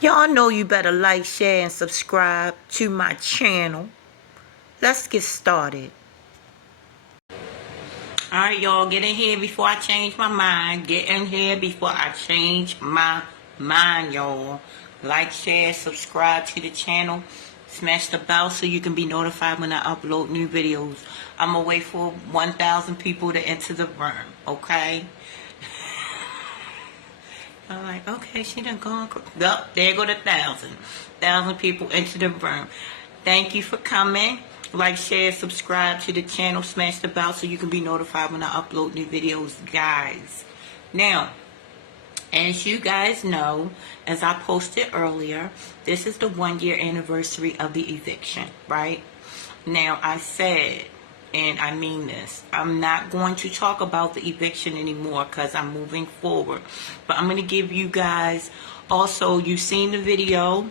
Y'all know you better like, share, and subscribe to my channel. Let's get started. Alright, y'all, get in here before I change my mind. Get in here before I change my mind, y'all. Like, share, subscribe to the channel. Smash the bell so you can be notified when I upload new videos. I'm gonna wait for 1,000 people to enter the room, okay? I'm like, okay, she done gone. Well, there go the 1,000. 1,000 people into the room. Thank you for coming. Like, share, subscribe to the channel. Smash the bell so you can be notified when I upload new videos, guys. Now, as you guys know, as I posted earlier, this is the 1-year anniversary of the eviction, right? Now, I said, and I mean this, I'm not going to talk about the eviction anymore because I'm moving forward. But I'm going to give you guys, also, you've seen the video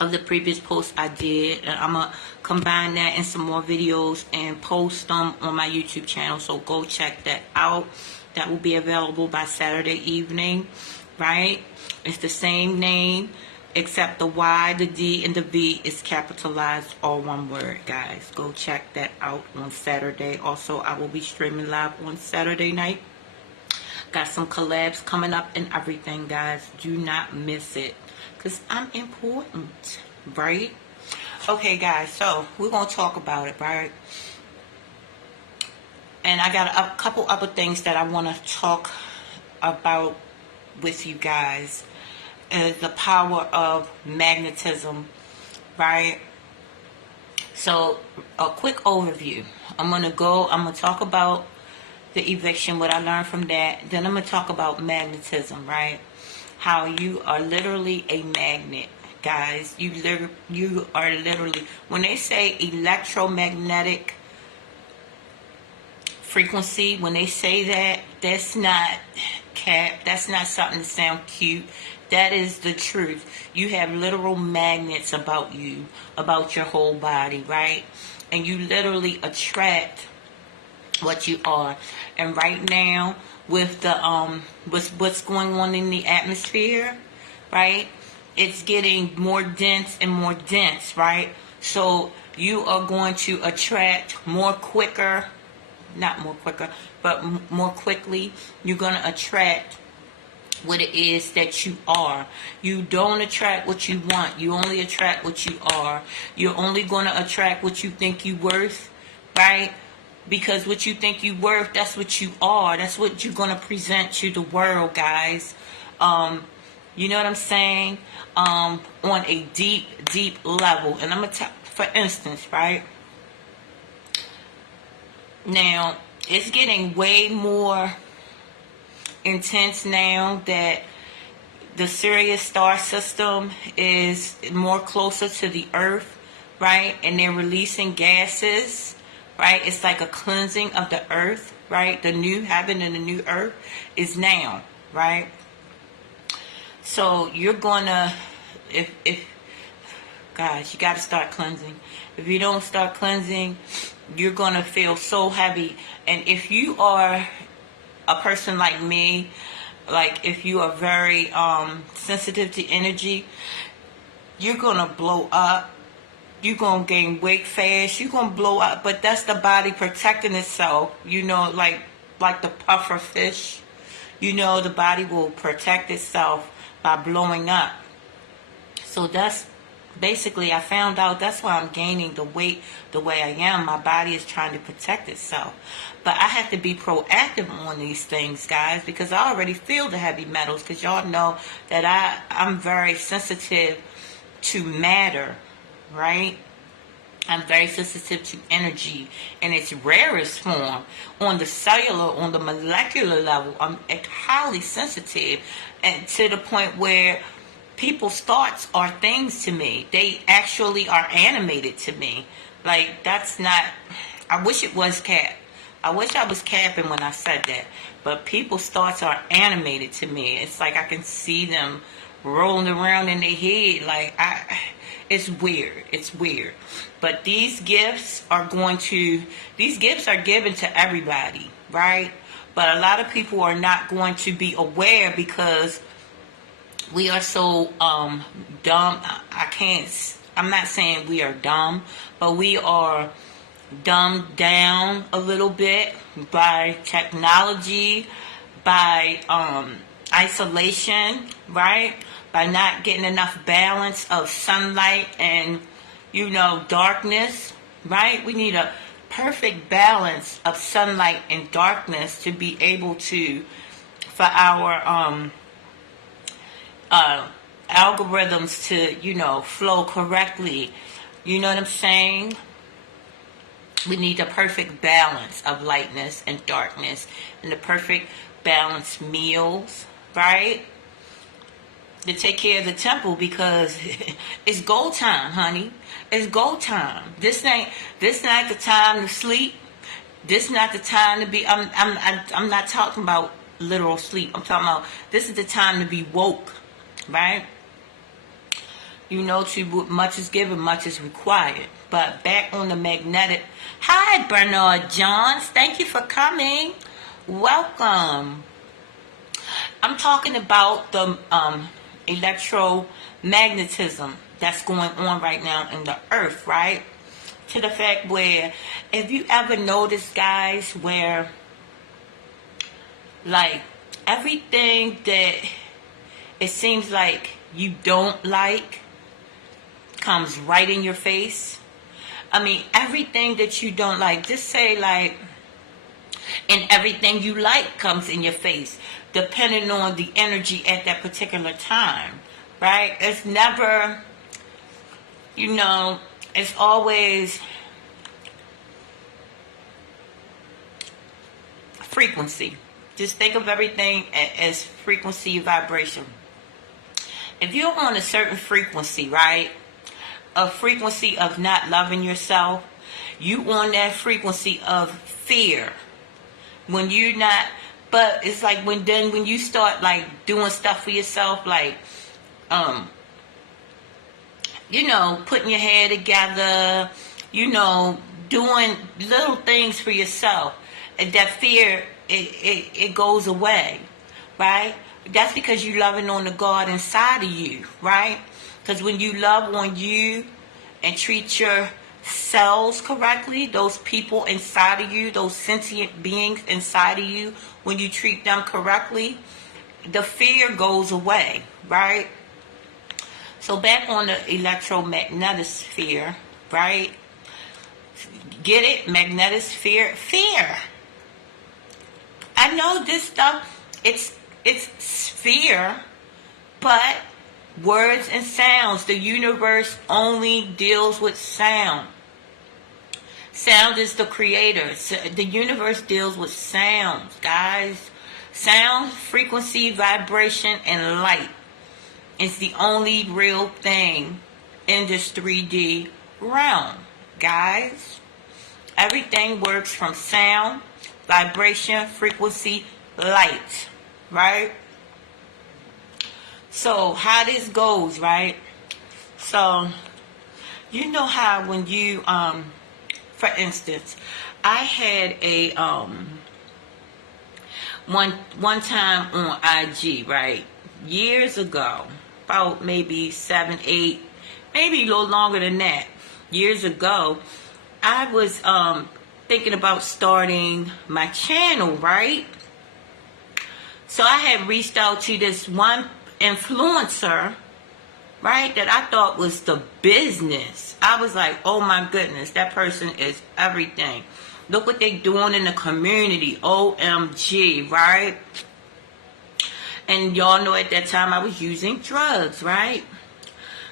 of the previous post I did, and I'm going to combine that in some more videos and post them on my YouTube channel, so go check that out. That will be available by Saturday evening, right? It's the same name, except the Y, the D, and the V is capitalized, all one word, guys. Go check that out on Saturday. Also, I will be streaming live on Saturday night. Got some collabs coming up and everything, guys. Do not miss it, because I'm important, right? Okay, guys, so we're going to talk about it, right? And I got a couple other things that I want to talk about with you guys. The power of magnetism, right? So, a quick overview. I'm going to talk about the eviction, what I learned from that. Then I'm going to talk about magnetism, right? How you are literally a magnet, guys. You are literally, when they say electromagnetic frequency, when they say that, that's not that's not something to sound cute. That is the truth. You have literal magnets about you, about your whole body, right? And you literally attract what you are. And right now, with the what's going on in the atmosphere, right? It's getting more dense and more dense, right? So you are going to attract more quicker, not more quicker, but more quickly. You're going to attract what it is that you are. You don't attract what you want. You only attract what you are. You're only going to attract what you think you're worth, right? Because what you think you're worth, that's what you are. That's what you're going to present to the world, guys. You know what I'm saying? On a deep, deep level. And I'm going to tell, for instance, right? Now, it's getting way more intense now that the Sirius star system is more closer to the earth, right? And they're releasing gases, right? It's like a cleansing of the earth, right? The new heaven and the new earth is now, right? So you're gonna, if guys, you got to start cleansing. If you don't start cleansing, you're going to feel so heavy. And if you are a person like me, like if you are very sensitive to energy, you're going to blow up. You're going to gain weight fast. You're going to blow up. But that's the body protecting itself. You know, like the puffer fish. You know, the body will protect itself by blowing up. So that's basically, I found out that's why I'm gaining the weight the way I am. My body is trying to protect itself. But I have to be proactive on these things, guys, because I already feel the heavy metals, because y'all know that I'm very sensitive to matter, right? I'm very sensitive to energy in its rarest form. On the cellular, on the molecular level, I'm highly sensitive, and to the point where people's thoughts are things to me. They actually are animated to me. Like, that's not, I wish it was cap. I wish I was capping when I said that. But people's thoughts are animated to me. It's like I can see them rolling around in their head. Like, it's weird. It's weird. But these gifts are given to everybody, right? But a lot of people are not going to be aware, because We are so dumb. I'm not saying we are dumb, but we are dumbed down a little bit by technology, by isolation, right? By not getting enough balance of sunlight and, darkness, right? We need a perfect balance of sunlight and darkness to be able to, for our algorithms to, flow correctly. You know what I'm saying? We need the perfect balance of lightness and darkness and the perfect balanced meals, right? To take care of the temple, because it's go time, honey. It's go time. This not the time to sleep. This not the time to be. I'm not talking about literal sleep. I'm talking about this is the time to be woke, right? To much is given, much is required. But back on the magnetic. Hi, Bernard Johns. Thank you for coming. Welcome. I'm talking about the electromagnetism that's going on right now in the earth, right? To the fact where, if you ever noticed, guys, where like everything that it seems like you don't like comes right in your face. I mean, everything that you don't like, just say like, and everything you like comes in your face, depending on the energy at that particular time, right? It's never, it's always frequency. Just think of everything as frequency, vibration. If you're on a certain frequency, right? A frequency of not loving yourself, you on that frequency of fear. When you're not, but it's like when you start like doing stuff for yourself, like, putting your hair together, doing little things for yourself, and that fear, it goes away, right? That's because you're loving on the God inside of you, right? Because when you love on you and treat your cells correctly, those people inside of you, those sentient beings inside of you, when you treat them correctly, the fear goes away, right? So back on the electromagnetic sphere, right? Get it? Magnetosphere? Fear. I know this stuff, it's sphere, but words and sounds. The universe only deals with sound. Sound is the creator. The universe deals with sounds, guys. Sound, frequency, vibration, and light is the only real thing in this 3D realm, guys. Everything works from sound, vibration, frequency, light, right? So how this goes, right? So you know how when you for instance, I had a one time on IG, right? Years ago, about maybe 7, 8, maybe a little longer than that. Years ago, I was thinking about starting my channel, right? So I had reached out to this one influencer, right, that I thought was the business. I was like, oh my goodness, that person is everything. Look what they doing in the community. OMG, right? And y'all know at that time I was using drugs, right?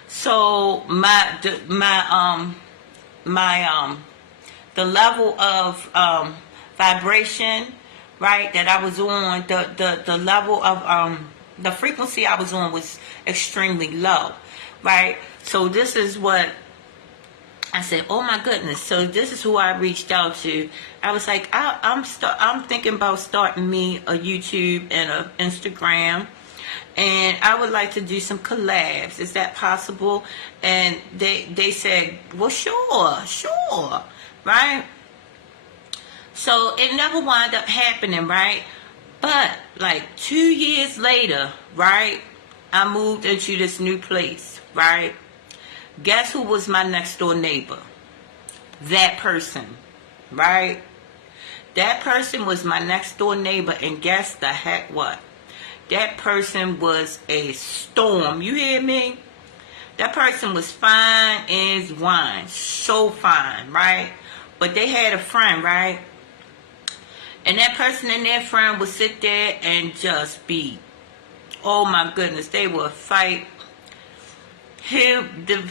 So the level of vibration, right, that I was on, the level of the frequency I was on was extremely low, right? So this is what I said, oh my goodness. So this is who I reached out to. I was like, I'm thinking about starting me a YouTube and an Instagram, and I would like to do some collabs. Is that possible? And they said, well, sure, right? So it never wound up happening, right? But like 2 years later, right, I moved into this new place, right? Guess who was my next door neighbor? That person, right? That person was my next door neighbor, and guess the heck what? That person was a storm. You hear me? That person was fine as wine. So fine, right? But they had a friend, right? And that person and their friend would sit there and just be, oh my goodness, they would fight. The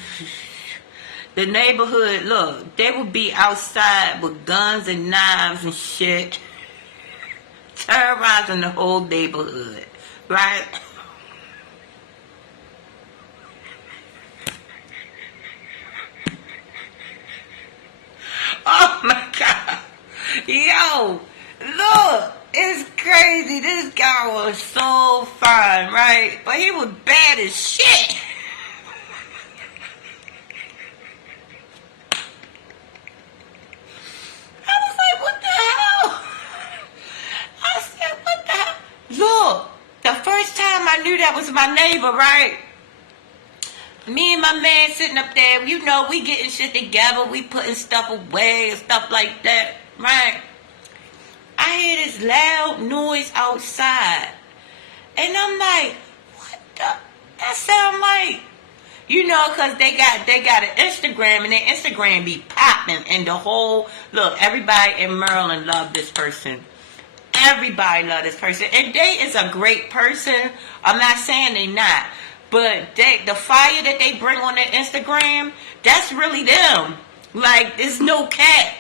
neighborhood, look, they would be outside with guns and knives and shit, terrorizing the whole neighborhood, right? Oh my God. Yo, look, it's crazy. This guy was so fine, right? But he was bad as shit. I was like, what the hell? I said, what the hell? Look, the first time I knew that was my neighbor, right? Me and my man sitting up there, you know, we getting shit together, we putting stuff away and stuff like that, right? I hear this loud noise outside, and I'm like, what the? That sound like, you know, because they got an Instagram, and their Instagram be popping, and the whole, look, everybody in Maryland love this person. Everybody love this person, and they is a great person. I'm not saying they not. But the fire that they bring on their Instagram, that's really them. Like, it's no cap.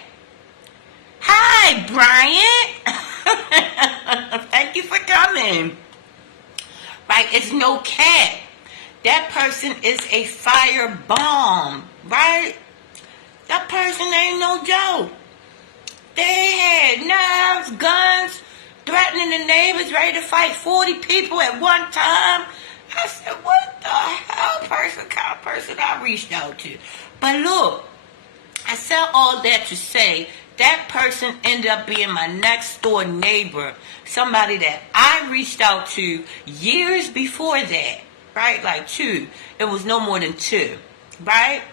Hi, Brian. Thank you for coming. Right, it's no cap. That person is a fire bomb, right? That person ain't no joke. They had knives, guns, threatening the neighbors, ready to fight 40 people at one time. I said, what the hell kind of person I reached out to? But look, I said all that to say that person ended up being my next door neighbor, somebody that I reached out to years before that, right? Like 2. It was no more than 2, right?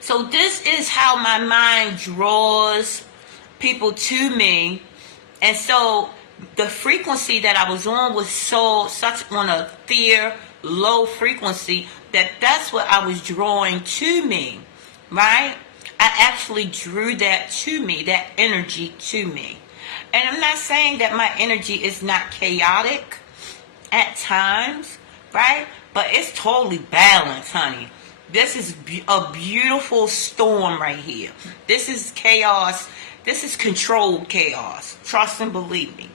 So this is how my mind draws people to me. And so the frequency that I was on was such on a thin, low frequency that's what I was drawing to me, right? I actually drew that to me, that energy to me. And I'm not saying that my energy is not chaotic at times, right? But it's totally balanced, honey. This is a beautiful storm right here. This is chaos. This is controlled chaos. Trust and believe me.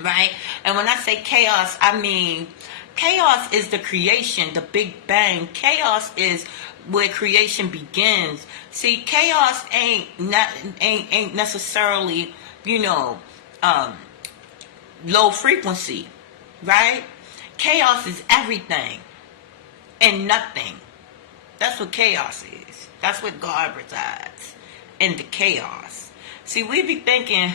Right? And when I say chaos, I mean chaos is the creation, the Big Bang. Chaos is where creation begins. See, chaos ain't necessarily, you know, low frequency, right? Chaos is everything and nothing. That's what chaos is. That's what God resides, in the chaos. See, we be thinking,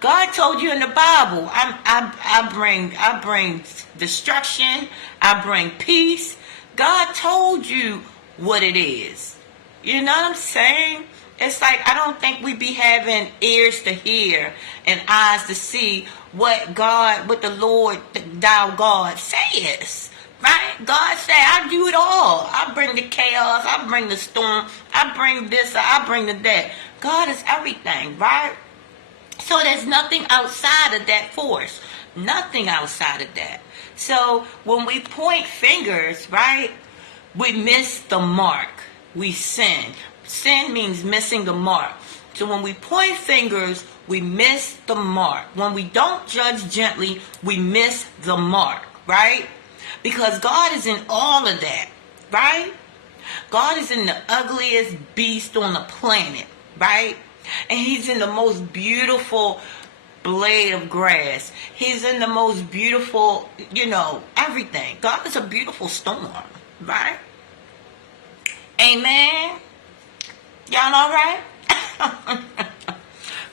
God told you in the Bible, I bring destruction, I bring peace. God told you what it is. You know what I'm saying? It's like, I don't think we be having ears to hear and eyes to see what the Lord, thou God says. Right? God said, I do it all. I bring the chaos, I bring the storm, I bring this, I bring the that. God is everything, right? So there's nothing outside of that force. Nothing outside of that. So when we point fingers, right, we miss the mark. We sin. Sin means missing the mark. So when we point fingers, we miss the mark. When we don't judge gently, we miss the mark, right? Because God is in all of that, right? God is in the ugliest beast on the planet, right? And he's in the most beautiful blade of grass. He's in the most beautiful, you know, everything. God is a beautiful storm, right? Amen. Y'all all right?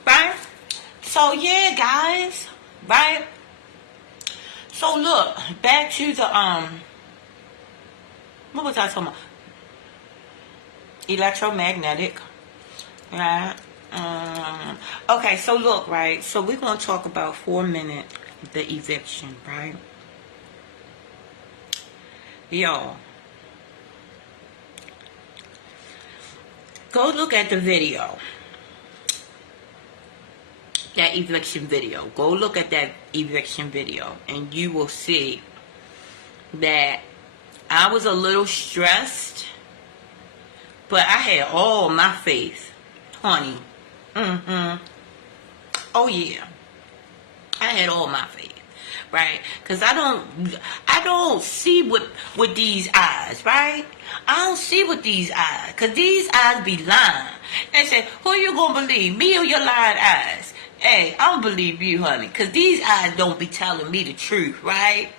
Right? So yeah, guys, right? So look, back to the what was I talking about? Electromagnetic, right? Okay, so look, right? So we're gonna talk about for a minute the eviction, right? Y'all, go look at the video, that eviction video. Go look at that eviction video, and you will see that I was a little stressed, but I had all my faith, honey. Oh yeah, I had all my faith, right? Because I don't see with these eyes, right? I don't see with these eyes, because these eyes be lying. They say, who you gonna believe, me or your lying eyes? Hey, I don't believe you, honey, because these eyes don't be telling me the truth, right?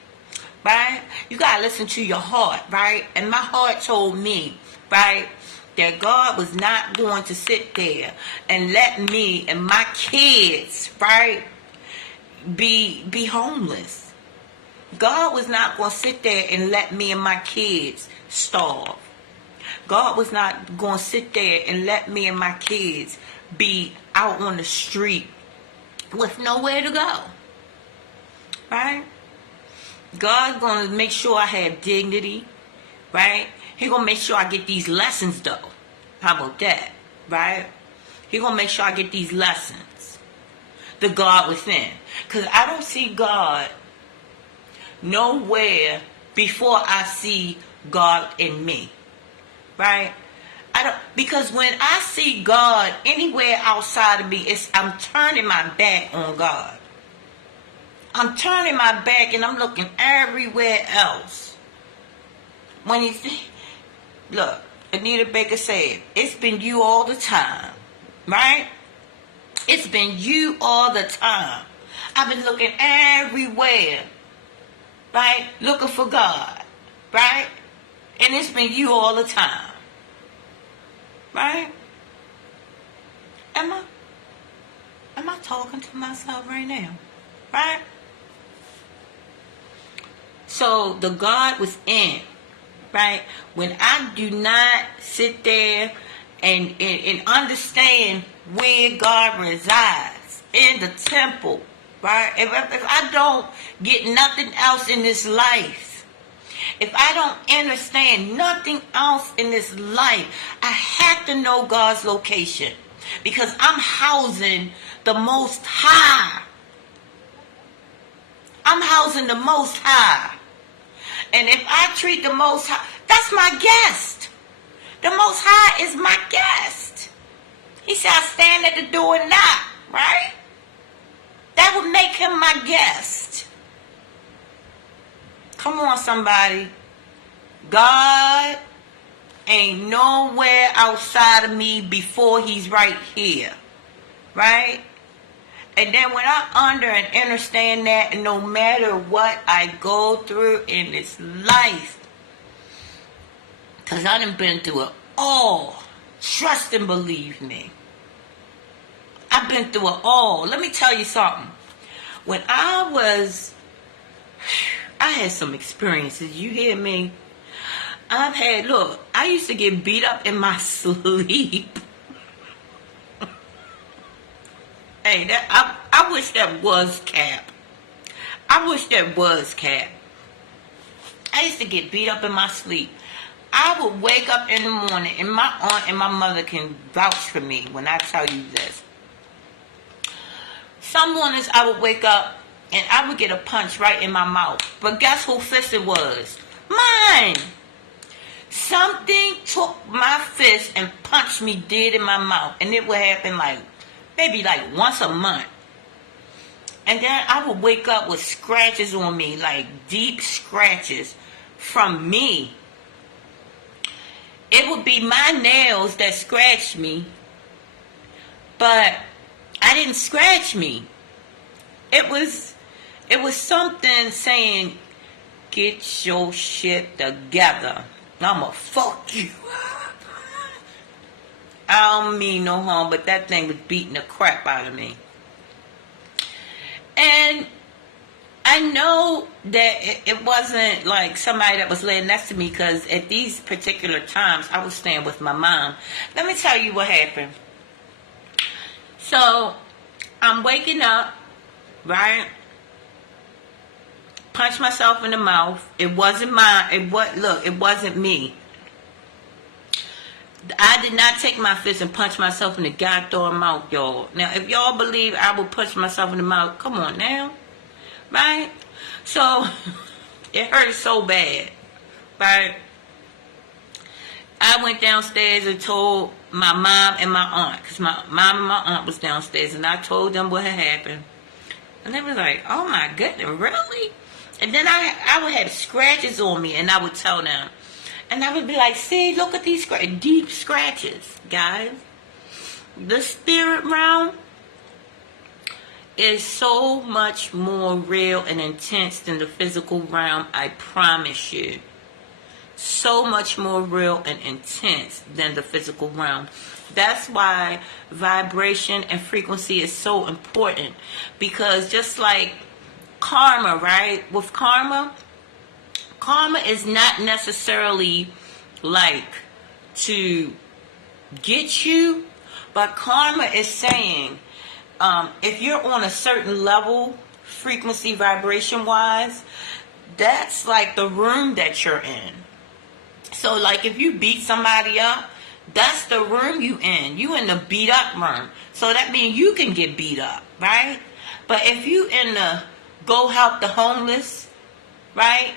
Right? You gotta listen to your heart, right? And my heart told me, right, that God was not going to sit there and let me and my kids, right, be homeless. God was not going to sit there and let me and my kids starve. God was not going to sit there and let me and my kids be out on the street with nowhere to go. Right? God's going to make sure I have dignity. Right? He going to make sure I get these lessons, though. How about that? Right? He going to make sure I get these lessons. The God within. Because I don't see God nowhere before I see God in me. Right? Because when I see God anywhere outside of me, I'm turning my back on God. I'm turning my back and I'm looking everywhere else. Look, Anita Baker said, it's been you all the time, right? It's been you all the time. I've been looking everywhere, right? Looking for God, right? And it's been you all the time, right? Am I talking to myself right now, right? So the God within, right? When I do not sit there and understand where God resides, in the temple, right? If I don't get nothing else in this life, if I don't understand nothing else in this life, I have to know God's location. Because I'm housing the Most High. I'm housing the Most High. And if I treat the Most High, that's my guest. The Most High is my guest. He said, I stand at the door and knock, right? That would make him my guest. Come on, somebody. God ain't nowhere outside of me before he's right here, right? And then when I under and understand that, and no matter what I go through in this life, because I done been through it all, trust and believe me. I've been through it all. Let me tell you something. When I had some experiences, you hear me? I used to get beat up in my sleep. Hey, I wish that was cap. I wish that was cap. I used to get beat up in my sleep. I would wake up in the morning, and my aunt and my mother can vouch for me when I tell you this. Some mornings I would wake up, and I would get a punch right in my mouth. But guess whose fist it was? Mine! Something took my fist and punched me dead in my mouth. And it would happen maybe once a month. And then I would wake up with scratches on me, like deep scratches from me. It would be my nails that scratched me, but I didn't scratch me. It was something saying, get your shit together. I'ma fuck you. I don't mean no harm, but that thing was beating the crap out of me. And I know that it wasn't like somebody that was laying next to me, because at these particular times I was staying with my mom. Let me tell you what happened. So I'm waking up, right? Punch myself in the mouth. It wasn't mine. It wasn't me. I did not take my fist and punch myself in the goddamn mouth, y'all. Now, if y'all believe I will punch myself in the mouth, come on now. Right? So, it hurt so bad. Right? I went downstairs and told my mom and my aunt, because my mom and my aunt was downstairs, and I told them what had happened. And they was like, oh my goodness, really? And then I would have scratches on me, and I would tell them. And I would be like, see, look at these deep scratches, guys. The spirit realm is so much more real and intense than the physical realm, I promise you. So much more real and intense than the physical realm. That's why vibration and frequency is so important. Because just like karma, right? With karma is not necessarily like to get you, but karma is saying, if you're on a certain level, frequency, vibration wise, that's like the room that you're in. So like if you beat somebody up, that's the room you in. You in the beat up room. So that means you can get beat up, right? But if you in the go help the homeless, right?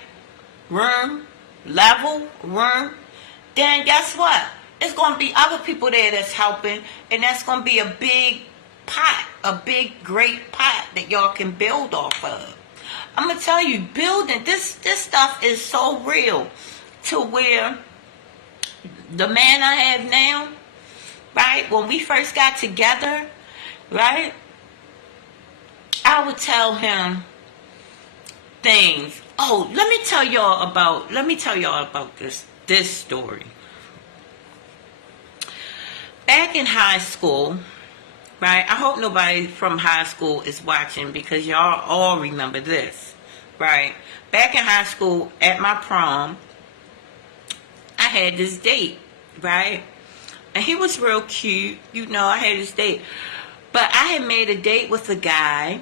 Level room, then guess what? It's going to be other people there that's helping, and that's going to be a big pot, a big, great pot that y'all can build off of. I'm going to tell you, building, this stuff is so real to where the man I have now, right, when we first got together, right, I would tell him things. Oh, let me tell y'all about this story. Back in high school, right? I hope nobody from high school is watching, because y'all all remember this, right? Back in high school, at my prom, I had this date, right? And he was real cute. You know, I had this date. But I had made a date with a guy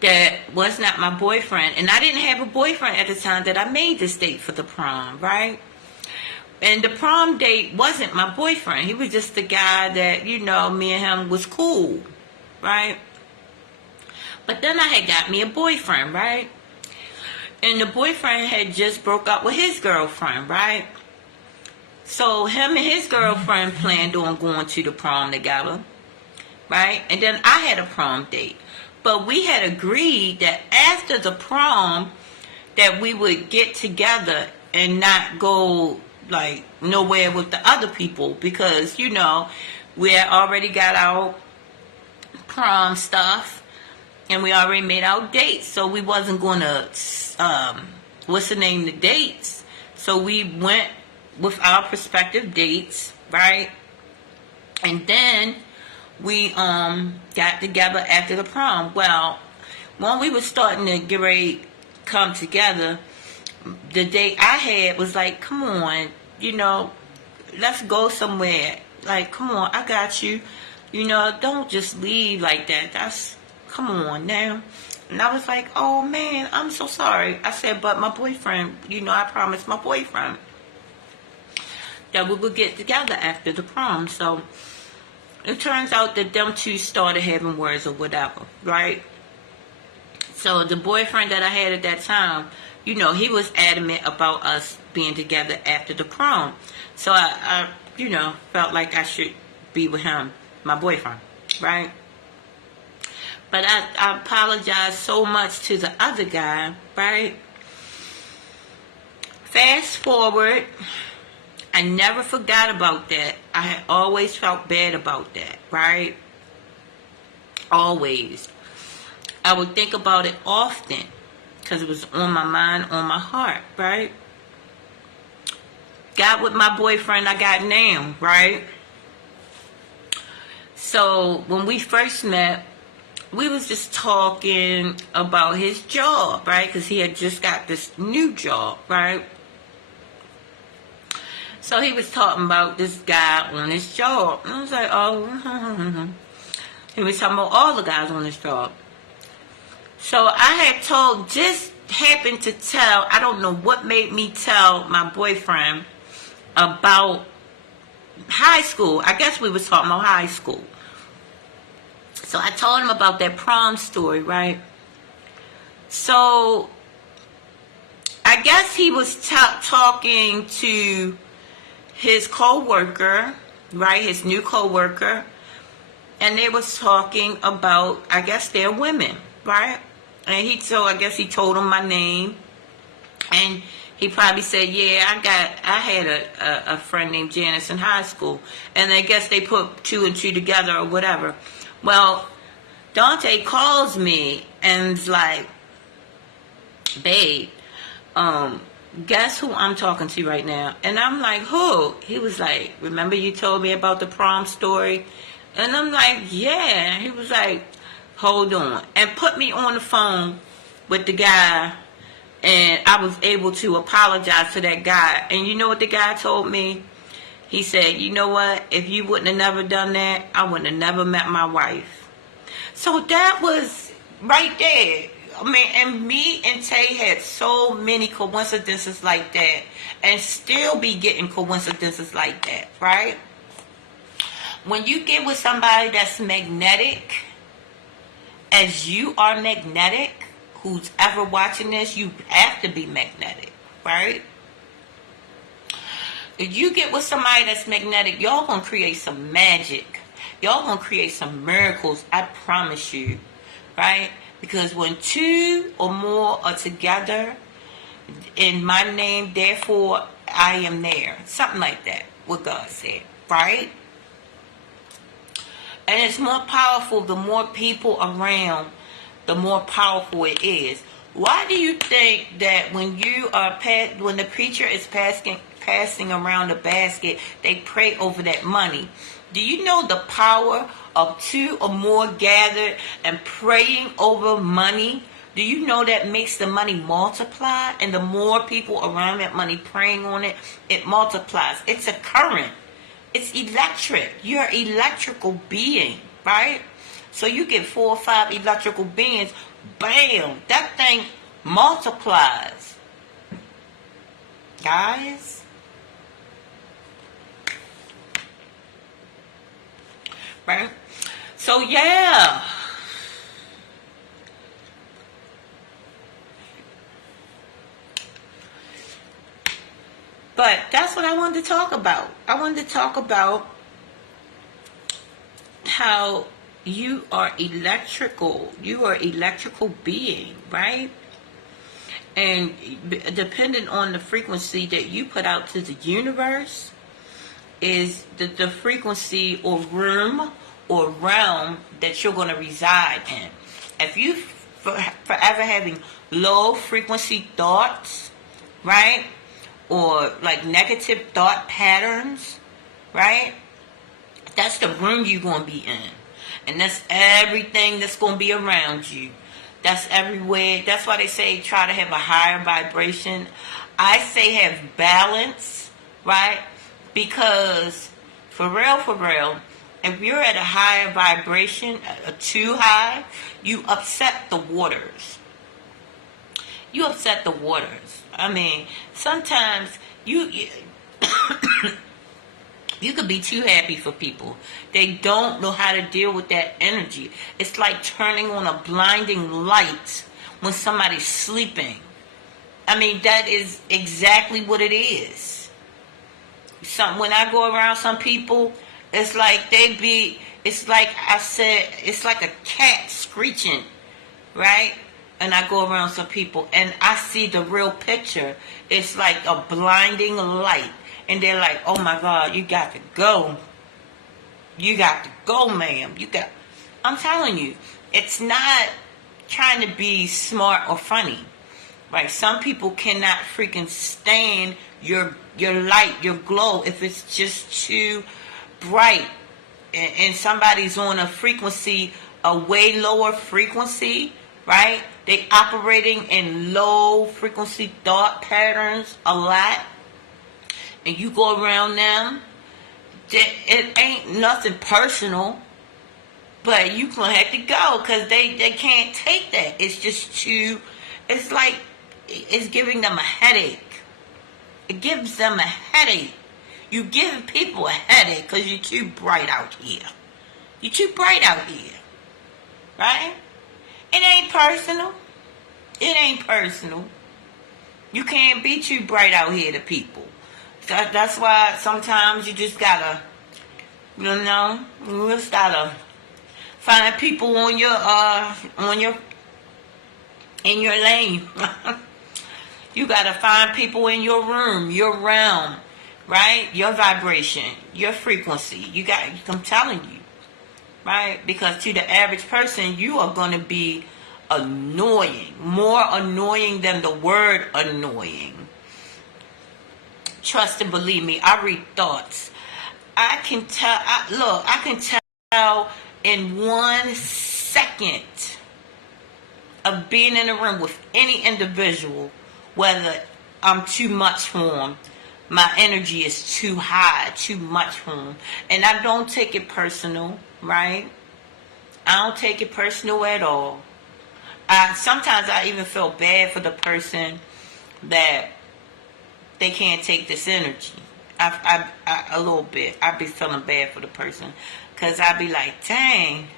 that was not my boyfriend. And I didn't have a boyfriend at the time that I made this date for the prom, right? And the prom date wasn't my boyfriend. He was just the guy that, you know, me and him was cool, right? But then I had got me a boyfriend, right? And the boyfriend had just broke up with his girlfriend, right? So him and his girlfriend planned on going to the prom together, right? And then I had a prom date. But we had agreed that after the prom that we would get together and not go like nowhere with the other people, because, you know, we had already got our prom stuff and we already made our dates. So we wasn't going to, the dates. So we went with our prospective dates, right? And then we got together after the prom. Well, when we were starting to get ready to come together, the date I had was like, come on, you know, let's go somewhere. Like, come on, I got you. You know, don't just leave like that. Come on now. And I was like, oh man, I'm so sorry. I said, but my boyfriend, you know, I promised my boyfriend that we would get together after the prom. So it turns out that them two started having words or whatever, right? So the boyfriend that I had at that time, you know, he was adamant about us being together after the prom. So I you know, felt like I should be with him, my boyfriend, right? But I apologized so much to the other guy, right? Fast forward, I never forgot about that. I had always felt bad about that, right? Always. I would think about it often because it was on my mind, on my heart, right? Got with my boyfriend I got now, right? So when we first met, we was just talking about his job, right? Because he had just got this new job, right? So he was talking about this guy on his job. And I was like, oh, he was talking about all the guys on his job. So I had just happened to tell, I don't know what made me tell my boyfriend about high school. I guess we was talking about high school. So I told him about that prom story, right? So I guess he was talking to his co-worker, right? His new co-worker. And they was talking about, I guess, their women, right? And I guess he told him my name. And he probably said, yeah, I had a friend named Janice in high school. And I guess they put two and two together or whatever. Well, Dante calls me and's like, babe, guess who I'm talking to right now? And I'm like, who? He was like, remember you told me about the prom story? And I'm like, yeah. He was like, hold on. And put me on the phone with the guy. And I was able to apologize to that guy. And you know what the guy told me? He said, you know what? If you wouldn't have never done that, I wouldn't have never met my wife. So that was right there. I mean, and me and Tay had so many coincidences like that. And still be getting coincidences like that, right? When you get with somebody that's magnetic, as you are magnetic, who's ever watching this, you have to be magnetic, right? If you get with somebody that's magnetic, y'all gonna create some magic. Y'all gonna create some miracles, I promise you, right? Because when two or more are together, in my name, therefore I am there. Something like that, what God said, right? And it's more powerful the more people around, the more powerful it is. Why do you think that when when the preacher is passing around the basket, they pray over that money? Do you know the power of two or more gathered and praying over money? Do you know that makes the money multiply? And the more people around that money praying on it, it multiplies. It's a current. It's electric. You're an electrical being, right? So you get 4 or 5 electrical beings, bam, that thing multiplies. Guys. Right? So yeah. But that's what I wanted to talk about. I wanted to talk about how you are electrical. You are electrical being, right? And depending on the frequency that you put out to the universe is the frequency or room or realm that you're going to reside in. If you forever having low frequency thoughts, right? Or like negative thought patterns, right? That's the room you're going to be in. And that's everything that's going to be around you. That's everywhere. That's why they say try to have a higher vibration. I say have balance, right? Because for real, if you're at a higher vibration, too high, you upset the waters. You upset the waters. I mean, sometimes you you could be too happy for people. They don't know how to deal with that energy. It's like turning on a blinding light when somebody's sleeping. I mean, that is exactly what it is. When I go around some people, it's like it's like I said, it's like a cat screeching, right? And I go around some people and I see the real picture. It's like a blinding light. And they're like, oh my God, you got to go. You got to go, ma'am. I'm telling you, it's not trying to be smart or funny. Right? Some people cannot freaking stand your light, your glow, if it's just too bright. And somebody's on a frequency a way lower frequency, right? They operating in low frequency thought patterns a lot, and you go around them, it ain't nothing personal, but you gonna have to go because they can't take that. It's just too, it's like, it's giving them a headache. It gives them a headache. You give people a headache because you're too bright out here. You're too bright out here. Right? It ain't personal. It ain't personal. You can't be too bright out here to people. That's why sometimes you just gotta, you just gotta find people in your lane. You gotta find people in your room, your realm, right? Your vibration, your frequency. I'm telling you, right? Because to the average person, you are gonna be annoying, more annoying than the word annoying. Trust and believe me, I read thoughts. I can tell in 1 second of being in a room with any individual whether I'm too much for them, my energy is too high, too much for them. And I don't take it personal, right? I don't take it personal at all. Sometimes I even feel bad for the person that they can't take this energy. A little bit. I be feeling bad for the person. Because I be like, dang,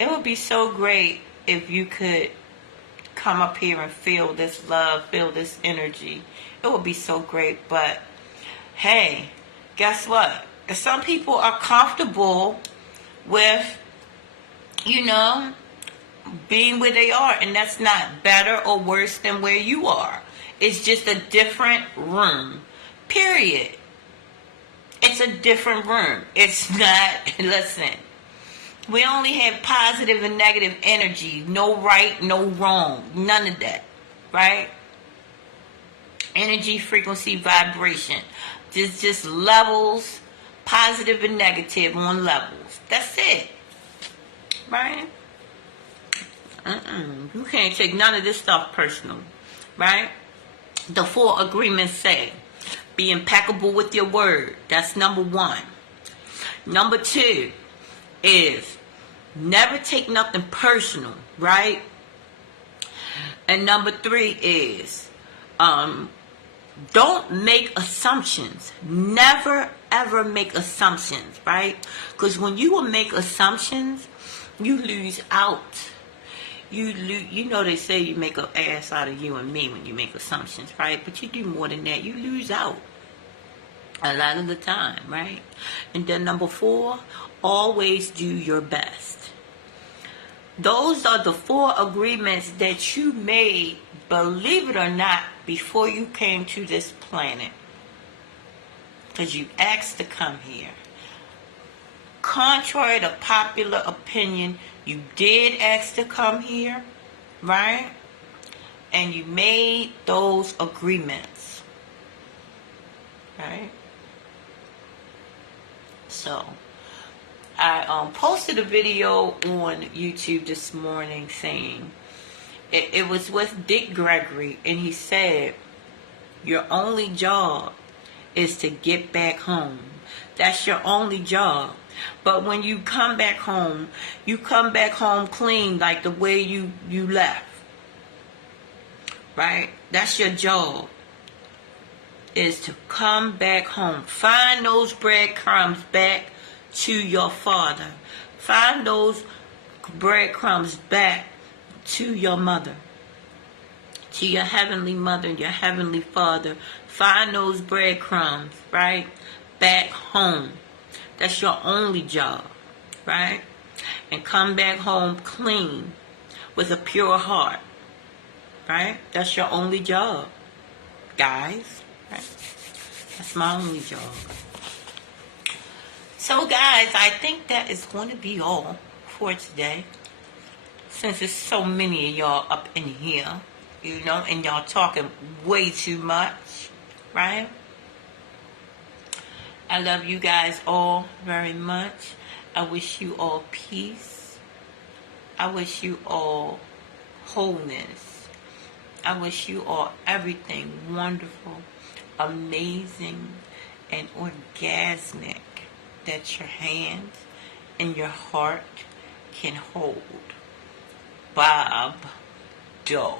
it would be so great if you could come up here and feel this love, feel this energy. It would be so great. But, hey, guess what? Some people are comfortable with, being where they are. And that's not better or worse than where you are. It's just a different room. Period. It's a different room. It's not, listen, we only have positive and negative energy. No right, no wrong. None of that. Right? Energy, frequency, vibration. Just levels, positive and negative on levels. That's it. Right? You can't take none of this stuff personal. Right? The 4 agreements say, be impeccable with your word. That's number 1. Number 2 is never take nothing personal, right? And number 3 is don't make assumptions. Never ever make assumptions, right? Because when you will make assumptions, you lose out. They say you make an ass out of you and me when you make assumptions, right? But you do more than that. You lose out a lot of the time, right? And then number 4, always do your best. Those are the 4 agreements that you made, believe it or not, before you came to this planet. Because you asked to come here. Contrary to popular opinion, you did ask to come here, right? And you made those agreements, right? So, I posted a video on YouTube this morning saying, it was with Dick Gregory, and he said, your only job is to get back home. That's your only job. But when you come back home clean like the way you left. Right? That's your job. Is to come back home. Find those breadcrumbs back to your Father. Find those breadcrumbs back to your mother. To your heavenly mother and your heavenly Father. Find those breadcrumbs, right? Back home. That's your only job, right? And come back home clean with a pure heart, right? That's your only job, guys, right? That's my only job. So, guys, I think that is going to be all for today. Since there's so many of y'all up in here, and y'all talking way too much, right? I love you guys all very much. I wish you all peace, I wish you all wholeness. I wish you all everything wonderful, amazing, and orgasmic that your hands and your heart can hold. Bob Dole.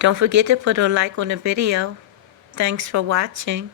Don't forget to put a like on the video. Thanks for watching.